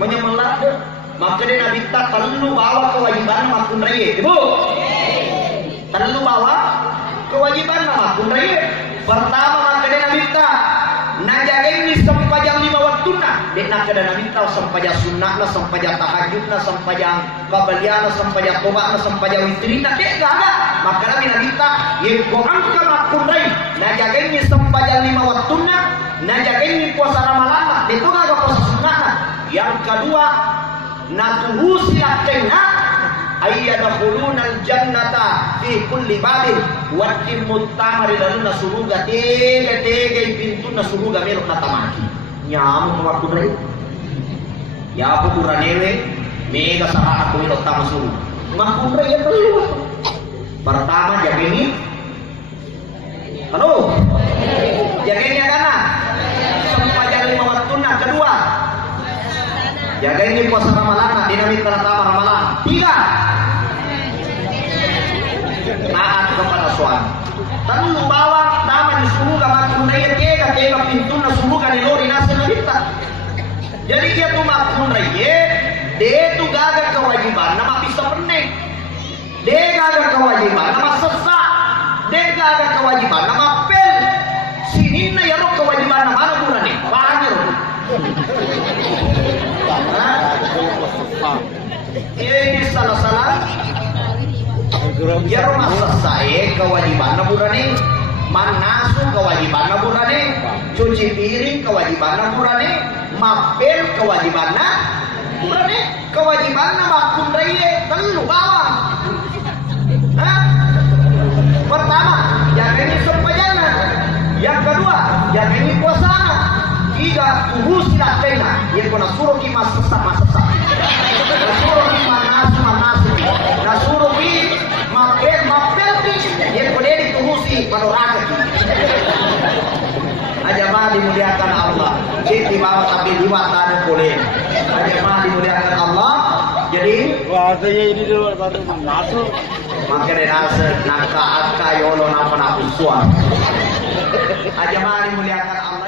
Menyemelah deh. Maka dia Nabi tak perlu bawa kewajiban makun raya. Ibu, perlu bawa kewajiban makun raya. Pertama maka dia Nabi tak najaga ini sempajang 5 waktu nak. Dia nak ada Nabi tak sempajang sunnah lah, sempajang tahajud lah, sempajang kabalian lah, sempajang tobat lah, sempajang witrin lah. Dia tak ada. Maka Nabi tak yang kau angkat makun raya. Najaga ini sempajang 5 waktu nak. Najaga ini puasa Ramadan lah. Itu agak puasa sunnah lah. Yang kedua, natuhusilah kena ayyadkhulunal jannata fi kulli babin wa timut tamari daluna suruga tega pintu na suruga melok na tamaki nyamu waktu dari ya apa kuranewe mega saha aku melok tama suruga makun ya perlu pertama jageni halo jageni kana sampai 5 waktu na kedua jaga ini puasa Ramadan, dinamik pertama Ramadan. 3. Taat kepada suami. Tanpa bawa nama di surga makun raya tega pintu na surga di lori nasi nabita. Jadi dia tuh makun raya, dia tuh gagal kewajiban nama bisa pening. Dia gagal kewajiban nama sesak. Dia gagal kewajiban nama pel. Sini na ya roh kewajiban nama mana bulan nih? Paham ya? Ini salah-salah. Ya rumah selesai kewajiban naburani, manasu kewajiban naburani, cuci piring kewajiban naburani, mapel kewajiban naburani, kewajiban makun raya perlu bawa. Pertama, jaga ini sempajana. Yang kedua, jaga ini puasa. 3. Tuhusilah kena. Yang kena suruh kita sesat. Nasuruh kita manasu. Nasuruh kita mapel. Yang kena dituhusi panoraka. Ajamah dimuliakan Allah. Jadi bawa tapi diwatan boleh. Ajamah dimuliakan Allah. Jadi artinya ini dulu baru masuk. Makanya rasa nangka yolo napa suara. Ajamah dimuliakan Allah.